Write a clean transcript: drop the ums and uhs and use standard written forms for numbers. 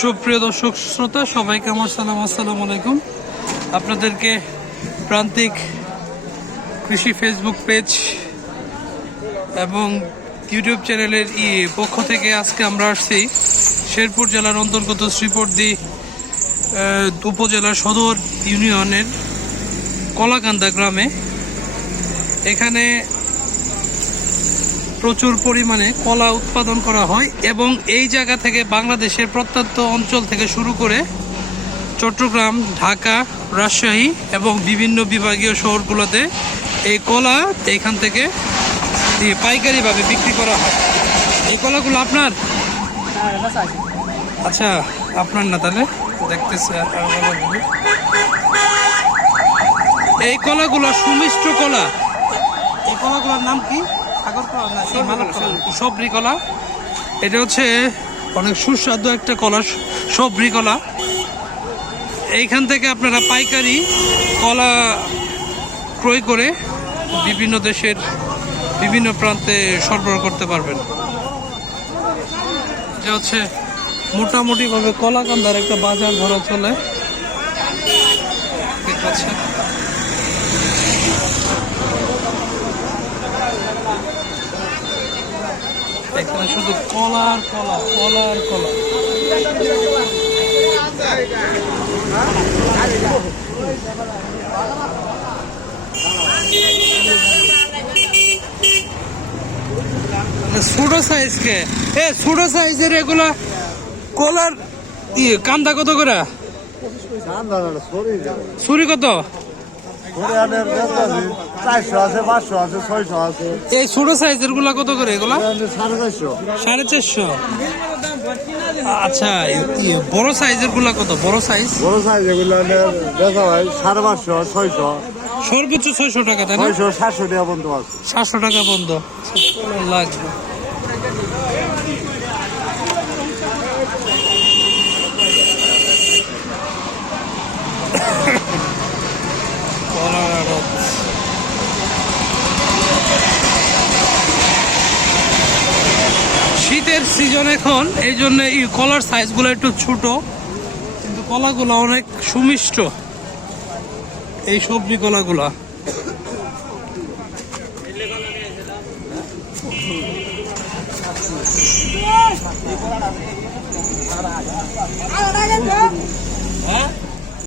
সুপ্রিয় দর্শক শ্রোতা সবাইকে আমার সালাম, আসসালামু আলাইকুম। আপনাদেরকে প্রান্তিক কৃষি ফেসবুক পেজ এবং ইউটিউব চ্যানেলের পক্ষ থেকে আজকে আমরা আসছি শেরপুর জেলার অন্তর্গত শ্রীপর্দি উপজেলার সদর ইউনিয়নের কলাকান্দা গ্রামে। এখানে প্রচুর পরিমাণে কলা উৎপাদন করা হয় এবং এই জায়গা থেকে বাংলাদেশের প্রত্যন্ত অঞ্চল থেকে শুরু করে চট্টগ্রাম, ঢাকা, রাজশাহী এবং বিভিন্ন বিভাগীয় শহরগুলোতে এই কলা এখান থেকে পাইকারিভাবে বিক্রি করা হয়। এই কলাগুলো আপনার? আচ্ছা, আপনার না, তাহলে দেখতেছে। এই কলাগুলো সুমিষ্ট কলা। এই কলাগুলোর নাম কি? সবরি কলা। এটা হচ্ছে অনেক সুস্বাদু একটা কলা, সবরি কলা। এইখান থেকে আপনারা পাইকারি কলা ক্রয় করে বিভিন্ন দেশের বিভিন্ন প্রান্তে সরবরাহ করতে পারবেন। এটা হচ্ছে মোটামুটিভাবে কলাকান্দার একটা বাজার ধরা চলে। ঠিক আছে, এখানে শুধু কলার কলা, কলার কলা। ছোট সাইজ কে ছোট সাইজের এগুলা কলার কান্দা কত করে? ছুরি কত? 400 আছে, 500 আছে, 600 আছে। এই ছোট সাইজের গুলা কত করে? এগুলা 450। 450। আচ্ছা, বড় সাইজের গুলা কত? বড় সাইজ এগুলো বেচা হয় 550, 600, সর্বোচ্চ 600 টাকা, তাই না? 600, 700 টাকা পর্যন্ত আছে। 700 টাকা বন্ধ লাগবে। শীতের সিজন এখন, এই জন্য এই কলার সাইজগুলো একটু ছোট, কিন্তু কলাগুলো অনেক সুমিষ্ট। এই সবজি কলাগুলা হ্যাঁ